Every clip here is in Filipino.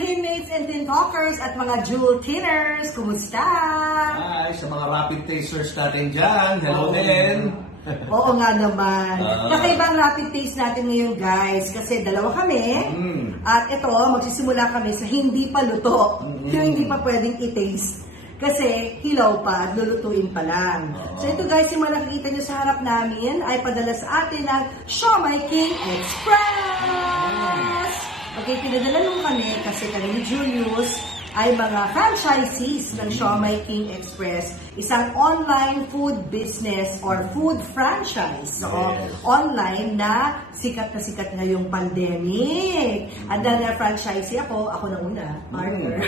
teammates and team talkers at mga jewel tinners, kumusta? Hi, sa mga rapid tasters natin dyan. Hello din. Oo nga naman. Kakaibang rapid taste natin ngayon guys kasi dalawa kami at ito magsisimula kami sa hindi pa luto, yung hindi pa pwedeng i-taste. Kasi hilaw pa at lulutuin pa lang. So ito guys, yung mga nakikita nyo sa harap namin ay padala sa atin ng Siomai King Express! Okay, pinadala nung kami kasi kami ni Julius ay mga franchisees ng Siomai King Express, isang online food business or food franchise. So, online na sikat ngayong pandemic. And then franchisee ako na una, partner.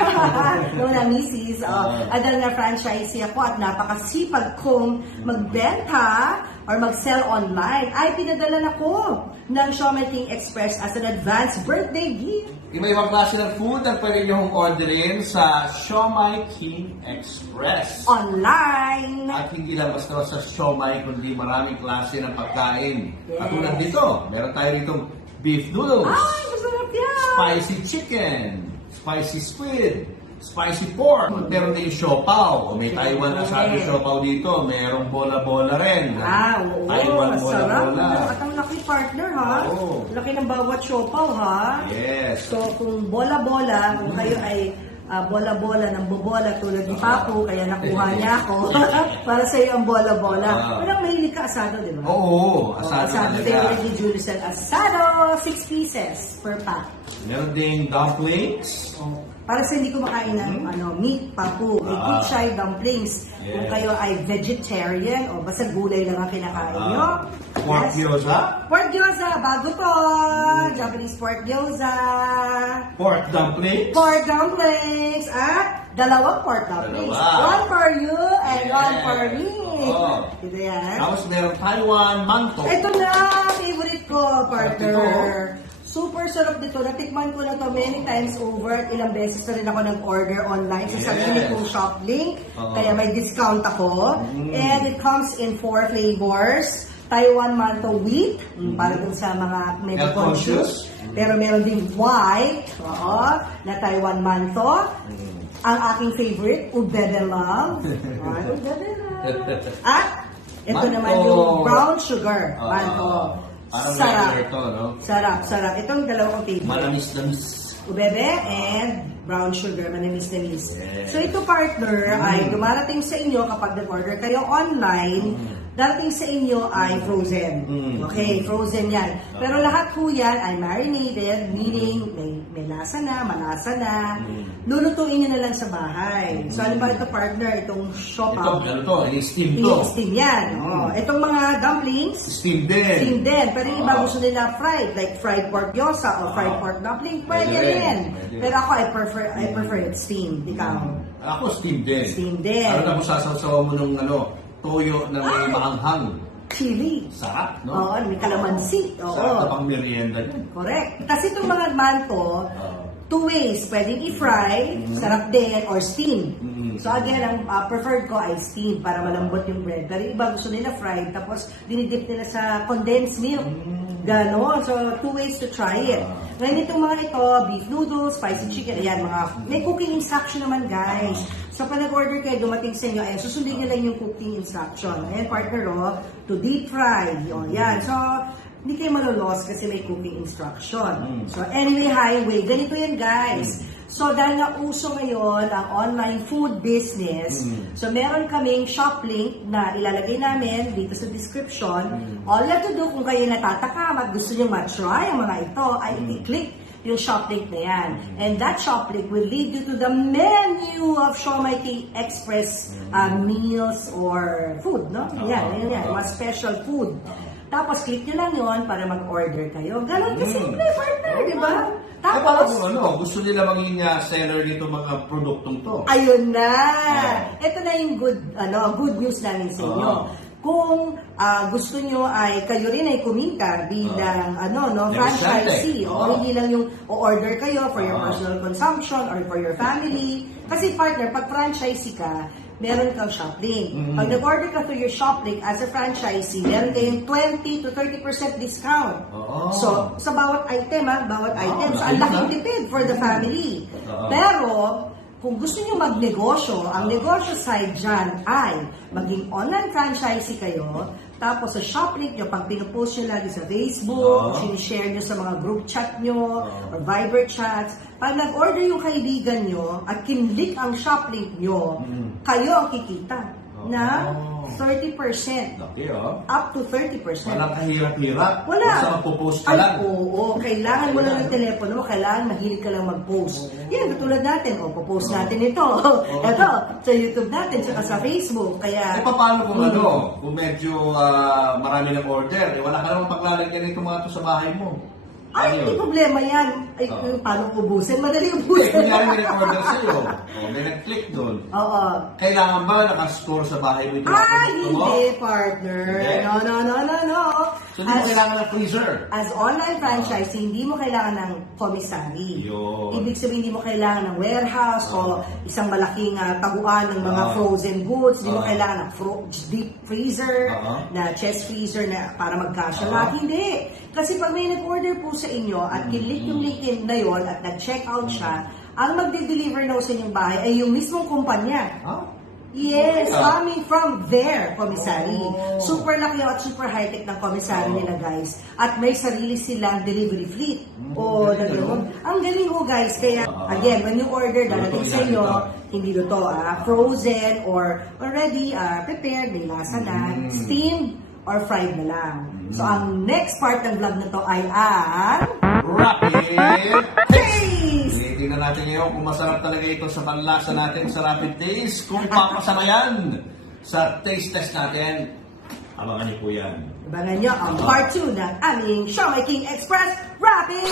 Una misis. And then franchisee ako at napakasipag kong magbenta or mag-sell online. Ay pinadala na ko ng Siomai King Express as an advance birthday gift. Iba-ibang klase ng food ang pwede nyo orderin sa Siomai King Express. Online! At hindi lang basta sa siomai, kundi maraming klase ng pagkain. Katulad dito, meron tayo ditong beef noodles, Ay, masarap yan! spicy chicken, spicy squid, spicy pork. Meron din siopaw. May Taiwan asabi siopaw dito. Merong bola-bola rin. Oo. Taiwan Masarap. bola-bola. At ang laki partner ha. Oo. Laki ng bawat siopaw ha. Yes. So kung bola-bola, kung kayo ay bola-bola ng bobola tulad ni Papo, kaya nakuha niya ako para sa iyo ang bola-bola. Walang mahilig ka asado, di ba? Oo, asado Asado. talaga. Favorite ni Julius ang asado. 6 pieces per pack. Meron ding dumplings. Para sa hindi kumakain ng meat, papu, good shy dumplings. Kung kayo ay vegetarian o basta gulay lang ang kinakain nyo. Pork gyoza. Pork gyoza, bago to! Japanese pork gyoza. Pork dumplings. Pork dumplings. At dalawang pork dumplings. Dalawa. One for you and one for me. Ito yan. Tapos meron Taiwan manto. Ito na, favorite ko, partner. Super sarap dito. Natikman ko na to many times over. Ilang beses na rin ako nag-order online sa sarili kong shop link. Kaya may discount ako. And it comes in 4 flavors. Taiwan manto wheat, para dun sa mga medyo conscious. Pero meron din white, na Taiwan manto. Ang aking favorite, ubebe love. Ubebe love. At ito naman yung brown sugar manto. Parang Sarap. regular to, no? Sarap. Itong dalawang favorite. Manamis-namis. Ubebe and brown sugar, manamis-namis. Yes. So ito partner ay dumarating sa inyo kapag nag-order kayo online, darating sa inyo ay frozen. Okay, frozen yan. Pero lahat po yan ay marinated, meaning may lasa na, malasa na. Lulutuin nyo na lang sa bahay. So ano ba ito partner? Itong siopaw. Steam to. Steam yan. Itong mga dumplings, Steam din. steam din. Pero yung iba gusto nila fried, like fried pork gyoza or fried pork dumpling, pwede rin. Pero ako, I prefer it steamed. Ikaw? Ako steam din. Steam din. Ano na sasaw mo ng toyo na may maanghang. Chili. Sarap, no? Oo, may kalamansi. Oo. Sarap na pang merienda yun. Correct. Kasi itong mga manto, 2 ways. Pwedeng i-fry, sarap din, or steam. So again, ang preferred ko ay steam para malambot yung bread. Pero iba gusto nila fried, tapos dinidip nila sa condensed milk. Ganon. So, 2 ways to try it. Ngayon itong mga ito, beef noodles, spicy chicken, ayan, may cooking instruction naman, guys. So, pag nag-order kayo, dumating sa inyo, ayan, susundin nyo lang yung cooking instruction. Ayan, partner, to deep fry. Yan. So, hindi kayo malo-loss kasi may cooking instruction. So, anyway, highway. Ganito yan, guys. So, dahil na uso ngayon ang online food business, so meron kaming shop link na ilalagay namin dito sa description. All you have to do kung kayo natatakam at gusto nyo matry ang mga ito, ay i-click yung shop link na yan. And that shop link will lead you to the menu of Siomai King Express meals or food, no? Yan, mga special food. Tapos, click nyo lang yun para mag-order kayo. Ganon kasimple, partner, di ba? Tapos, gusto nila maging seller nito mga produktong to. Ayun na! Ito na yung good news namin sa inyo. Kung gusto nyo ay kayo rin ay kumita bilang franchisee o hindi lang yung order kayo for your personal consumption or for your family. Kasi partner, pag franchisee ka, meron kang ShopLink. Pag nag-order ka through your ShopLink as a franchisee, meron kayong 20 to 30% discount. Oo. So, sa bawat item, bawat item. So, ang ayun laking na. tipid for the family. Oo. Pero, kung gusto nyo magnegosyo, ang negosyo side dyan ay maging online franchisee kayo, tapos sa ShopLink nyo, pag pinupost nyo lagi sa Facebook, sinishare nyo sa mga group chat nyo, or Viber chats, pag nag-order yung kaibigan nyo at kinlik ang ShopLink nyo, kayo ang kikita na 30%. Okay, oh. Up to 30%. Walang kahirap-hirap. Wala. Basta magpo-post ka Ay, lang. oo. Kailangan mo lang ng telepono mo. Kailangan mahilig ka lang mag-post. Yan, katulad natin. O, popost natin ito. Ito, sa YouTube natin, saka sa Facebook. Kaya, Paano kung kung medyo marami ng order, wala ka namang paglalagyan nito mga to sa bahay mo. ay, hindi problema yan. Ay, Oo. paano ubusin? Madali Eh, ubusin. kunyari may nag-order sa'yo, may nag-click doon. Oo. Kailangan ba nakastore sa bahay mo ito? Hindi, partner. Hindi? No. So, hindi mo kailangan ng freezer. As online franchise, hindi mo kailangan ng commissary. Yun. Ibig sabihin, hindi mo kailangan ng warehouse o isang malaking taguan ng mga frozen goods. Hindi mo kailangan ng deep freezer, na chest freezer na para magkasya lahat. Hindi. Kasi pag may nag-order po sa inyo at kinlik yung link na yon at nag-check out siya, ang magde-deliver na sa inyong bahay ay yung mismong kumpanya. Yes, coming from their commissary. Super laki at super high-tech ng commissary nila, guys. At may sarili silang delivery fleet. Ang galing ho, guys. Kaya, again, when you order, darating sa inyo, hindi ito frozen or already prepared, may lasa na, steamed or fried na lang. So, ang next part ng vlog na to ay ang Rapid taste! Tingnan natin ngayon kung masarap talaga ito sa panlasa natin sa Rapid Taste. Kung papasama yan sa taste test natin, abangan niyo po yan. Abangan nyo ang part 2 ng aming Showmaking Express Rapid